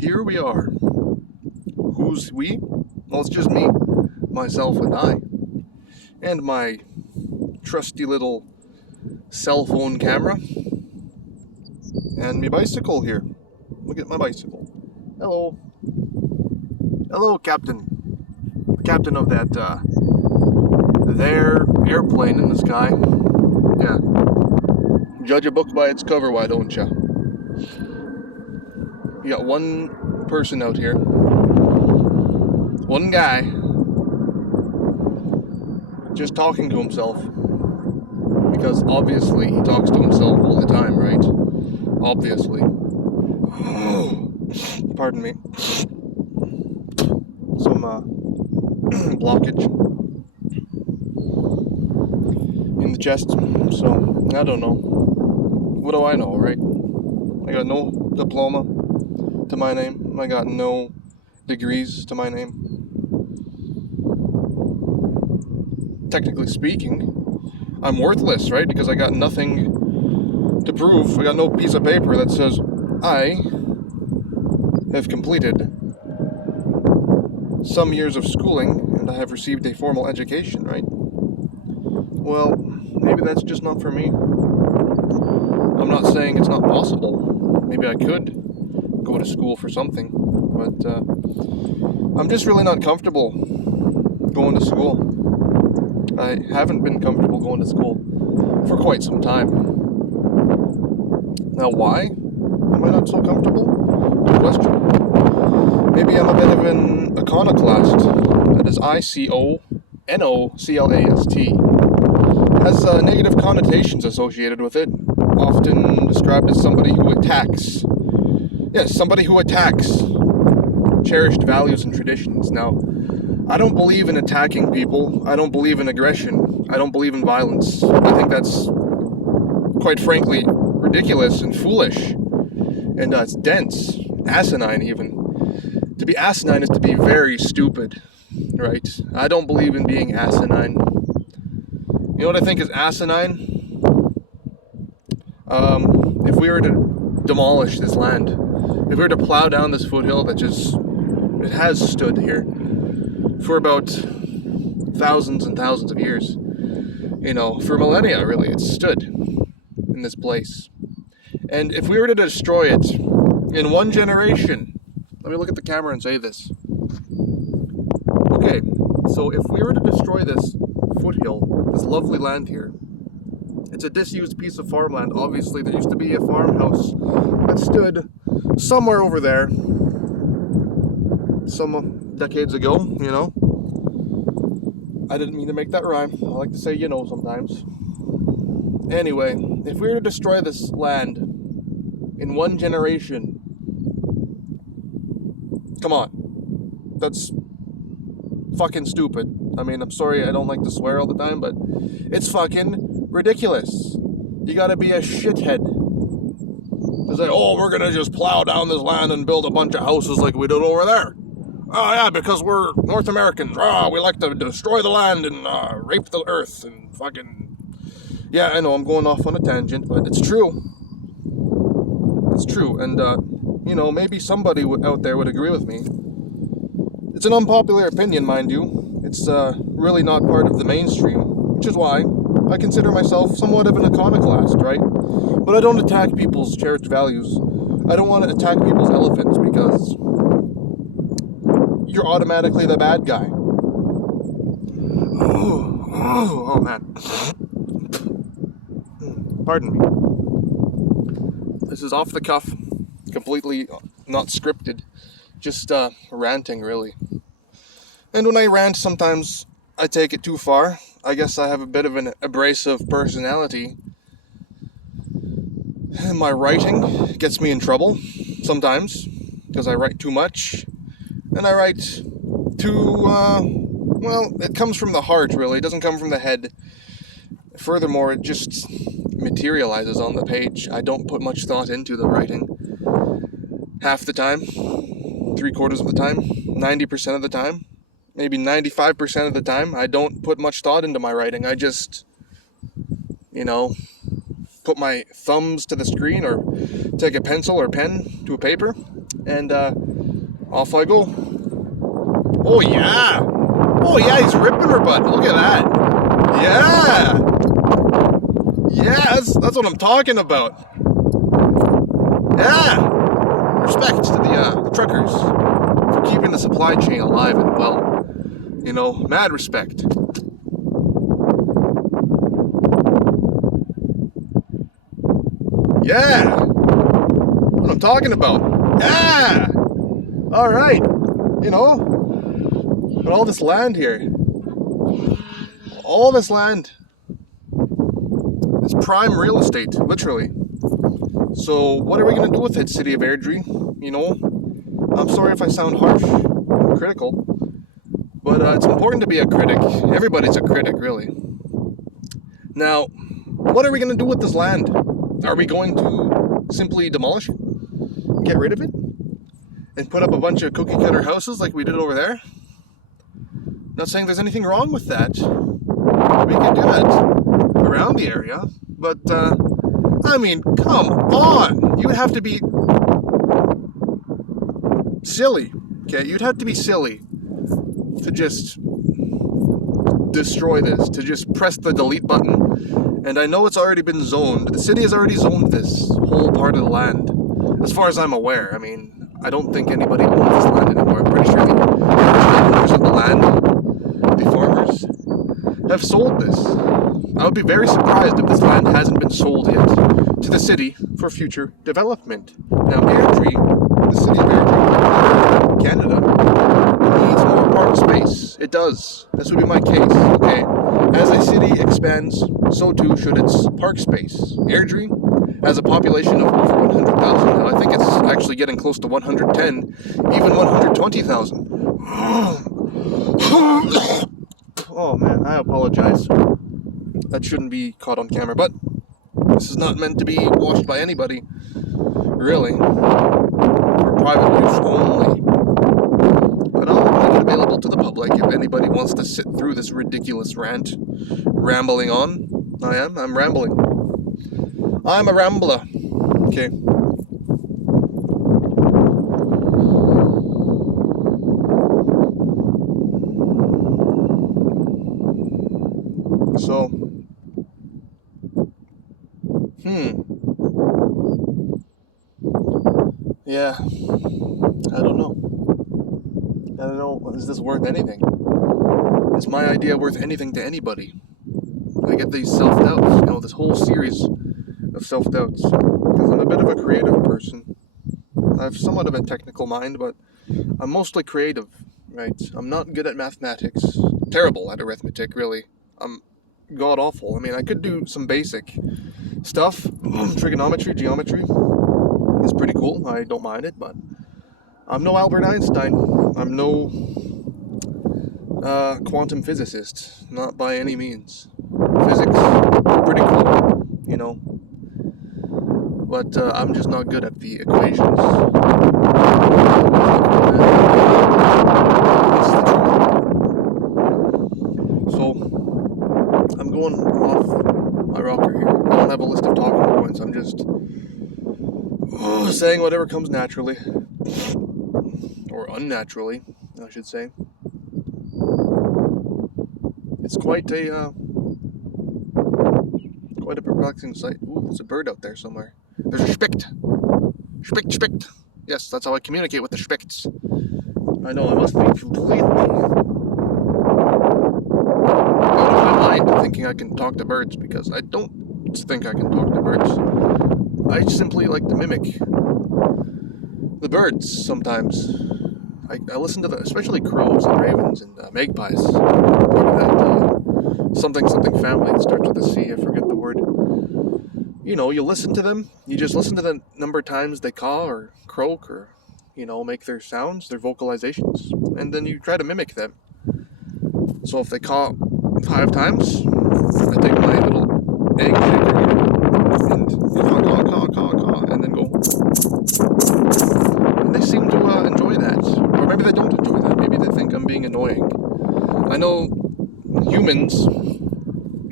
here we are. Who's we? Well, it's just me, myself, and I. And my trusty little cell phone camera. And my bicycle here. Look at my bicycle. Hello. Hello, Captain. The captain of that, their airplane in the sky. Yeah. Judge a book by its cover, why don't ya? You got one person out here. One guy. Just talking to himself. Because obviously he talks to himself all the time, right? Obviously. Pardon me. Some blockage in the chest. So, I don't know. What do I know, right? I got no diploma to my name. I got no degrees to my name. Technically speaking, I'm worthless, right? Because I got nothing to prove. I got no piece of paper that says I have completed some years of schooling and I have received a formal education, right? Well, maybe that's just not for me. I'm not saying it's not possible. Maybe I could go to school for something, but I'm just really not comfortable going to school. I haven't been comfortable going to school for quite some time. Now, why am I not so comfortable? Good question. Maybe I'm a bit of an iconoclast. That is iconoclast. Has negative connotations associated with it, often described as somebody who attacks. Yes, somebody who attacks cherished values and traditions. Now, I don't believe in attacking people. I don't believe in aggression. I don't believe in violence. I think that's, quite frankly, ridiculous and foolish. And it's dense, asinine even. To be asinine is to be very stupid, right? I don't believe in being asinine. You know what I think is asinine? If we were to demolish this land, if we were to plow down this foothill that it has stood here for about thousands and thousands of years, for millennia really, it's stood in this place. And if we were to destroy it in one generation, let me look at the camera and say this. Okay, so if we were to destroy this foothill, this lovely land here, it's a disused piece of farmland. Obviously, there used to be a farmhouse that stood somewhere over there some decades ago, I didn't mean to make that rhyme. I like to say sometimes. Anyway, if we were to destroy this land in one generation, come on, that's fucking stupid. I mean, I'm sorry, I don't like to swear all the time, but it's fucking ridiculous. You gotta be a shithead to say, oh, we're gonna just plow down this land and build a bunch of houses like we did over there. Oh yeah, because we're North Americans. We like to destroy the land and rape the earth and fucking... Yeah, I know I'm going off on a tangent, but it's true. It's true, and maybe somebody out there would agree with me. It's an unpopular opinion, mind you. It's really not part of the mainstream, which is why I consider myself somewhat of an iconoclast, right? But I don't attack people's cherished values. I don't want to attack people's elephants because you're automatically the bad guy. Oh man. Pardon me. This is off the cuff, completely not scripted, just ranting really. And when I rant, sometimes I take it too far. I guess I have a bit of an abrasive personality. My writing gets me in trouble sometimes because I write too much. And I write too, it comes from the heart, really. It doesn't come from the head. Furthermore, it just materializes on the page. I don't put much thought into the writing. Half the time, 3/4 of the time, 90% of the time, maybe 95% of the time, I don't put much thought into my writing. I just, put my thumbs to the screen or take a pencil or pen to a paper and Off I go. Oh yeah! Oh yeah, he's ripping her butt. Look at that. Yeah! Yeah, that's what I'm talking about. Yeah! Respect to the truckers for keeping the supply chain alive and well. You know, mad respect. Yeah! What I'm talking about. Yeah! Alright. You know, but all this land here. All this land. It's prime real estate, literally. So what are we going to do with it, City of A.N.G? You know, I'm sorry if I sound harsh and critical, but it's important to be a critic. Everybody's a critic, really. Now, what are we going to do with this land? Are we going to simply demolish it? Get rid of it? And put up a bunch of cookie cutter houses like we did over there? Not saying there's anything wrong with that. We could do that around the area, but I mean, come on! You would have to be silly, okay? You'd have to be silly to just destroy this, to just press the delete button. And I know it's already been zoned. The city has already zoned this whole part of the land, as far as I'm aware. I mean, I don't think anybody owns this land anymore. I'm pretty sure the original owners of the land, the farmers, have sold this. I would be very surprised if this land hasn't been sold yet to the city for future development. Now, A.N.G, the city of A.N.G, Canada, needs more park space. It does. This would be my case, okay? As a city expands, so too should its park space. A.N.G has a population of over 100,000 now. I think it's actually getting close to 110, even 120,000. Oh man, I apologize. That shouldn't be caught on camera, but this is not meant to be watched by anybody, really. For private use only. But I'll make it available to the public if anybody wants to sit through this ridiculous rant. Rambling on. I'm rambling. I'm a rambler. Okay. So, yeah, I don't know. Is this worth anything? Is my idea worth anything to anybody? I get these self-doubts, this whole series of self-doubts, because I'm a bit of a creative person. I have somewhat of a technical mind, but I'm mostly creative, right? I'm not good at mathematics. Terrible at arithmetic, really. I'm god-awful. I mean, I could do some basic stuff. Trigonometry, geometry is pretty cool. I don't mind it, but I'm no Albert Einstein. I'm no quantum physicist. Not by any means. Physics, pretty cool, but I'm just not good at the equations. It's the truth. So, I'm going off my rocker here. I don't have a list of talking points. I'm just saying whatever comes naturally. Or unnaturally, I should say. It's quite a perplexing sight. Ooh, there's a bird out there somewhere. There's a spicht. Spicht, spicht. Yes, that's how I communicate with the spichts. I know, I must be completely out of my mind thinking I can talk to birds, because I don't think I can talk to birds. I simply like to mimic the birds sometimes. I listen to especially crows and ravens and magpies. Part of that something family that starts with a C. I forget the word. You listen to them. You just listen to the number of times they caw or croak or, make their sounds, their vocalizations, and then you try to mimic them. So if they caw 5 times, I take my little egg shaker and caw, and then go. And they seem to enjoy that. Or maybe they don't enjoy that. Maybe they think I'm being annoying. I know humans,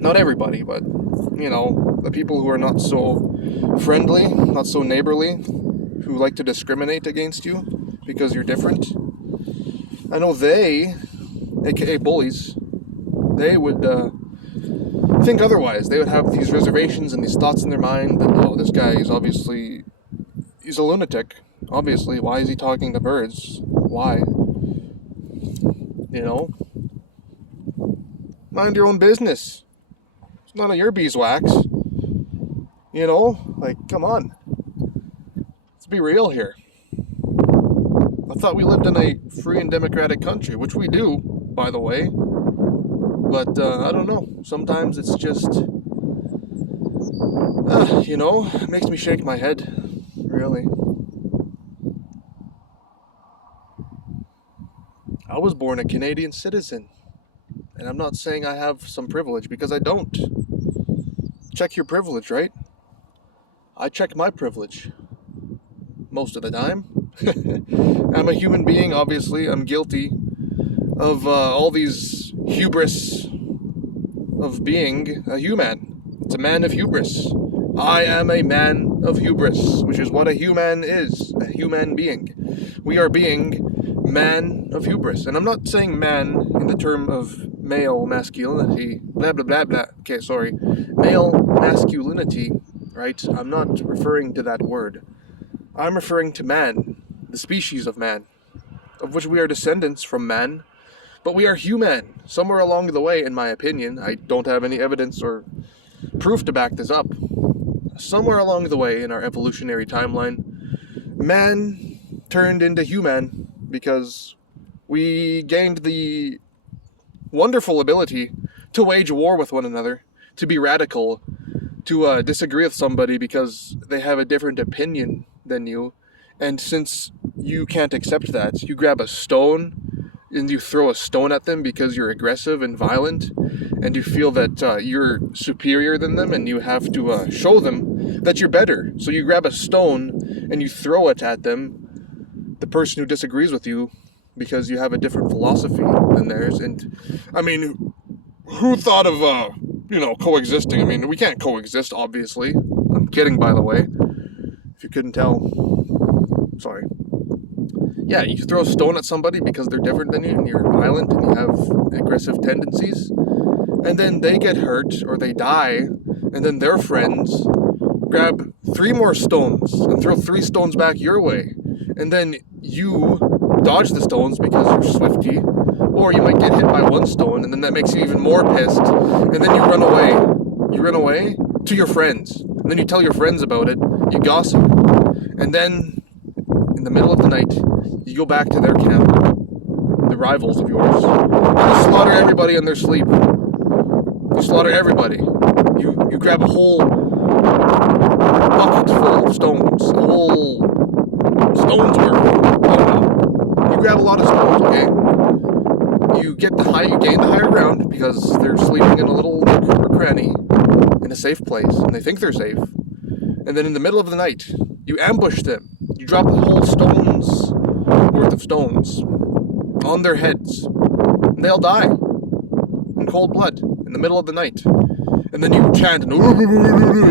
not everybody, but, the people who are not so friendly, not so neighborly, who like to discriminate against you, because you're different. I know they, aka bullies, they would think otherwise. They would have these reservations and these thoughts in their mind that, oh, this guy is obviously, he's a lunatic. Obviously, why is he talking to birds? Why? You know? Mind your own business. It's none of your beeswax. You know? Like, come on. Let's be real here. I thought we lived in a free and democratic country, which we do, by the way. But, I don't know. Sometimes it's just, you know, it makes me shake my head. Really. I was born a Canadian citizen. And I'm not saying I have some privilege, because I don't. Check your privilege, right? I check my privilege. Most of the time. I'm a human being, obviously. I'm guilty of all these hubris of being a human. It's a man of hubris. I am a man of hubris, which is what a human is. A human being. We are being man of hubris. And I'm not saying man in the term of male masculinity, blah, blah, blah, blah. Okay, sorry. Male masculinity, right? I'm not referring to that word. I'm referring to man, the species of man, of which we are descendants from man, but we are human. Somewhere along the way, in my opinion, I don't have any evidence or proof to back this up. Somewhere along the way in our evolutionary timeline, man turned into human because we gained the wonderful ability to wage war with one another, to be radical, to disagree with somebody because they have a different opinion than you. And since you can't accept that, you grab a stone and you throw a stone at them because you're aggressive and violent, and you feel that you're superior than them, and you have to show them that you're better. So you grab a stone and you throw it at them, the person who disagrees with you, because you have a different philosophy than theirs. And I mean, who thought of coexisting? I mean, we can't coexist, obviously. I'm kidding, by the way, if you couldn't tell. Sorry. Yeah, you throw a stone at somebody because they're different than you and you're violent and you have aggressive tendencies, and then they get hurt or they die, and then their friends grab 3 more stones and throw 3 stones back your way, and then you dodge the stones because you're swifty, or you might get hit by 1 stone, and then that makes you even more pissed, and then you run away. You run away to your friends, and then you tell your friends about it, you gossip, and then in the middle of the night, you go back to their camp, the rivals of yours, and you slaughter everybody in their sleep. You slaughter everybody. You grab a whole bucket full of stones, a whole stone's worth. Oh, you grab a lot of stones, okay? You gain the higher ground because they're sleeping in a little nook or cranny in a safe place, and they think they're safe. And then in the middle of the night, you ambush them. You drop a whole stone's worth of stones on their heads, and they'll die in cold blood in the middle of the night. And then you chant, and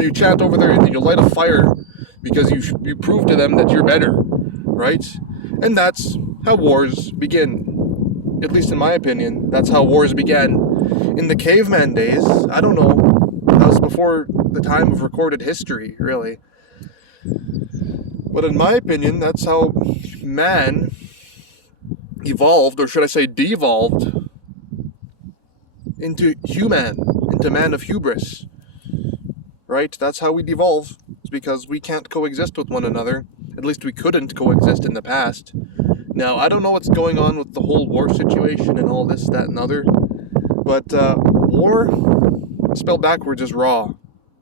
you chant over there, and then you light a fire because you prove to them that you're better, right? And that's how wars begin. At least in my opinion, that's how wars began. In the caveman days, I don't know, that was before the time of recorded history, really. But in my opinion, that's how man evolved, or should I say devolved, into man of hubris. Right? That's how we devolve. It's because we can't coexist with one another. At least we couldn't coexist in the past. Now, I don't know what's going on with the whole war situation and all this, that, and other. But war, spelled backwards, is raw.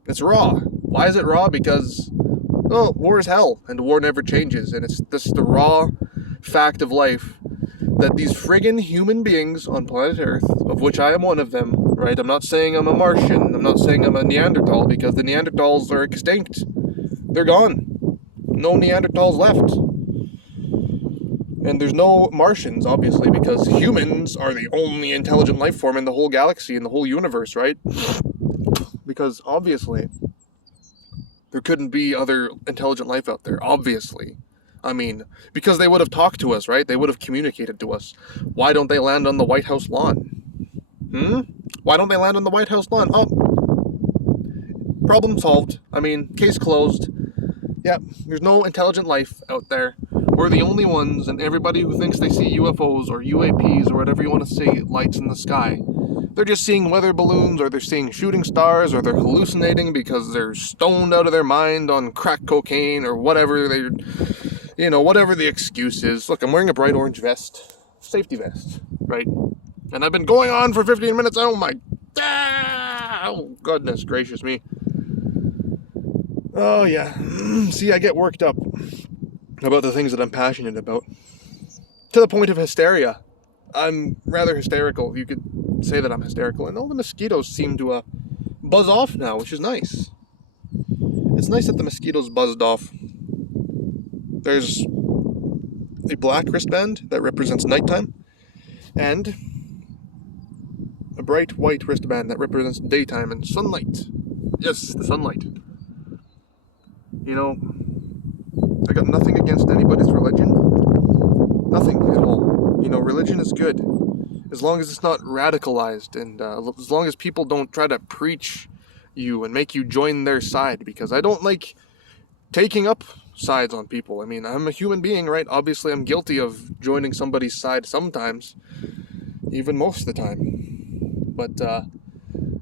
It's raw. Why is it raw? Because, well, war is hell, and war never changes. And it's just the raw fact of life that these friggin' human beings on planet Earth, of which I am one of them, right? I'm not saying I'm a Martian. I'm not saying I'm a Neanderthal, because the Neanderthals are extinct. They're gone. No Neanderthals left. And there's no Martians, obviously, because humans are the only intelligent life form in the whole galaxy, in the whole universe, right? Because, obviously, there couldn't be other intelligent life out there. Obviously. I mean, because they would have talked to us, right? They would have communicated to us. Why don't they land on the White House lawn? Why don't they land on the White House lawn? Oh, problem solved. I mean, case closed. Yeah, there's no intelligent life out there. We're the only ones, and everybody who thinks they see UFOs or UAPs or whatever you want to say, lights in the sky, they're just seeing weather balloons, or they're seeing shooting stars, or they're hallucinating because they're stoned out of their mind on crack cocaine or whatever whatever the excuse is. Look, I'm wearing a bright orange vest, safety vest, right? And I've been going on for 15 minutes. Oh my, oh goodness gracious me. Oh yeah, see, I get worked up about the things that I'm passionate about, to the point of hysteria. I'm rather hysterical. You could say that I'm hysterical. And all the mosquitoes seem to buzz off now, which is nice. It's nice that the mosquitoes buzzed off. There's a black wristband that represents nighttime, and a bright white wristband that represents daytime and sunlight. Yes, the sunlight. You know, I got nothing against anybody's religion. Nothing at all. You know, religion is good, as long as it's not radicalized, and as long as people don't try to preach you and make you join their side, because I don't like taking up sides on people. I mean, I'm a human being, right? Obviously, I'm guilty of joining somebody's side sometimes, even most of the time. But,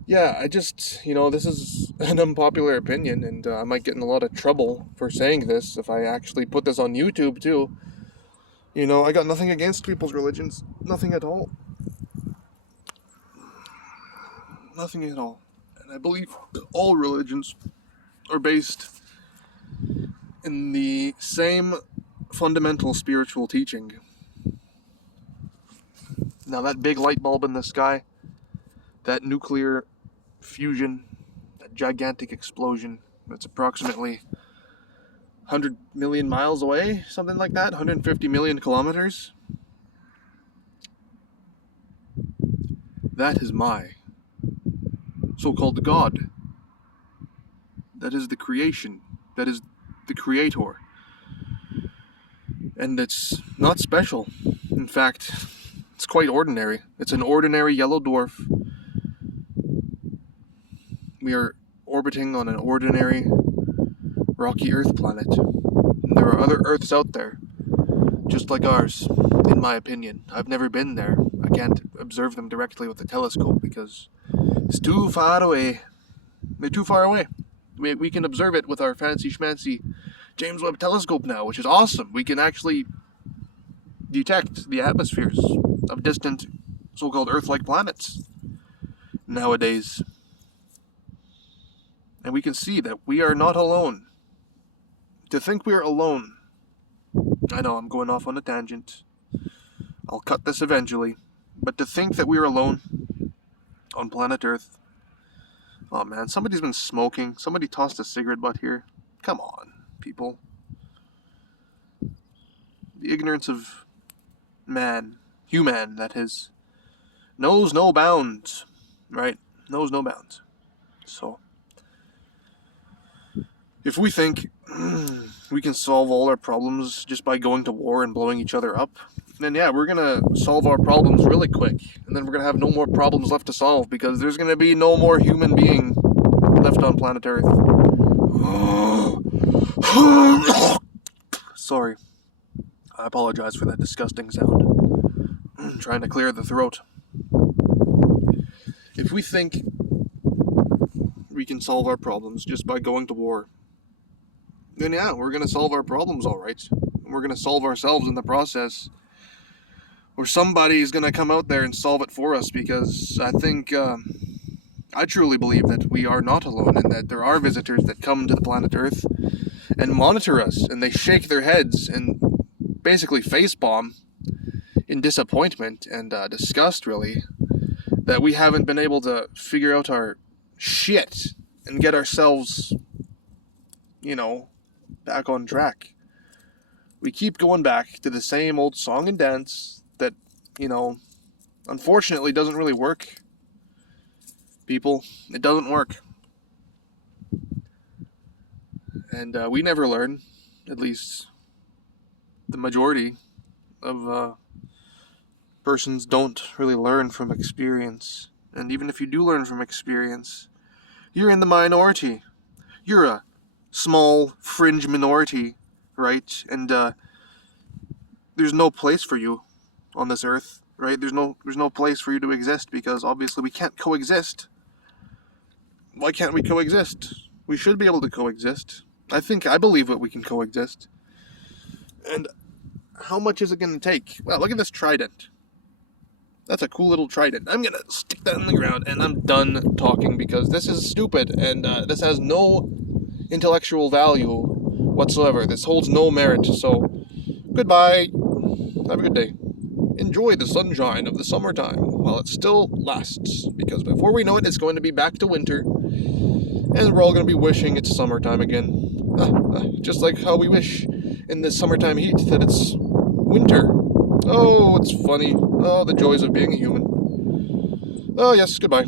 yeah, I just, this is an unpopular opinion, and I might get in a lot of trouble for saying this if I actually put this on YouTube, too. I got nothing against people's religions. Nothing at all. Nothing at all. And I believe all religions are based in the same fundamental spiritual teaching. Now, that big light bulb in the sky, that nuclear fusion, that gigantic explosion, that's approximately 100 million miles away, something like that, 150 million kilometers. That is my so-called God. That is the creation. That is the creator. And it's not special. In fact, it's quite ordinary. It's an ordinary yellow dwarf. We are orbiting on an ordinary rocky Earth planet. And there are other Earths out there, just like ours, in my opinion. I've never been there. I can't observe them directly with a telescope because it's too far away. They're too far away. We can observe it with our fancy schmancy James Webb telescope now, which is awesome. We can actually detect the atmospheres of distant so-called Earth-like planets nowadays. And we can see that we are not alone. To think we are alone. I know I'm going off on a tangent. I'll cut this eventually. But to think that we are alone on planet Earth. Oh man, somebody's been smoking. Somebody tossed a cigarette butt here. Come on, people. The ignorance of man, human that is, knows no bounds, right? Knows no bounds. So, if we think we can solve all our problems just by going to war and blowing each other up, then yeah, we're gonna solve our problems really quick, and then we're gonna have no more problems left to solve because there's gonna be no more human being left on planet Earth. Sorry. I apologize for that disgusting sound. I'm trying to clear the throat. If we think we can solve our problems just by going to war, then yeah, we're going to solve our problems all right. We're going to solve ourselves in the process. Or somebody is going to come out there and solve it for us, because I truly believe that we are not alone and that there are visitors that come to the planet Earth and monitor us, and they shake their heads and basically facepalm in disappointment and disgust, really, that we haven't been able to figure out our shit and get ourselves, back on track. We keep going back to the same old song and dance that, unfortunately doesn't really work. People, it doesn't work. And we never learn, at least the majority of persons don't really learn from experience. And even if you do learn from experience, you're in the minority. You're a small fringe minority, right? And there's no place for you on this earth, right? There's no place for you to exist, because obviously we can't coexist. Why can't we coexist? We should be able to coexist. I believe that we can coexist. And how much is it going to take? Well, look at this trident. That's a cool little trident. I'm going to stick that in the ground, and I'm done talking, because this is stupid, and this has no intellectual value whatsoever. This holds no merit. So, goodbye. Have a good day. Enjoy the sunshine of the summertime while it still lasts, because before we know it, it's going to be back to winter, and we're all going to be wishing it's summertime again. Just like how we wish in this summertime heat that it's winter. Oh, it's funny. Oh, the joys of being a human. Oh, yes, goodbye.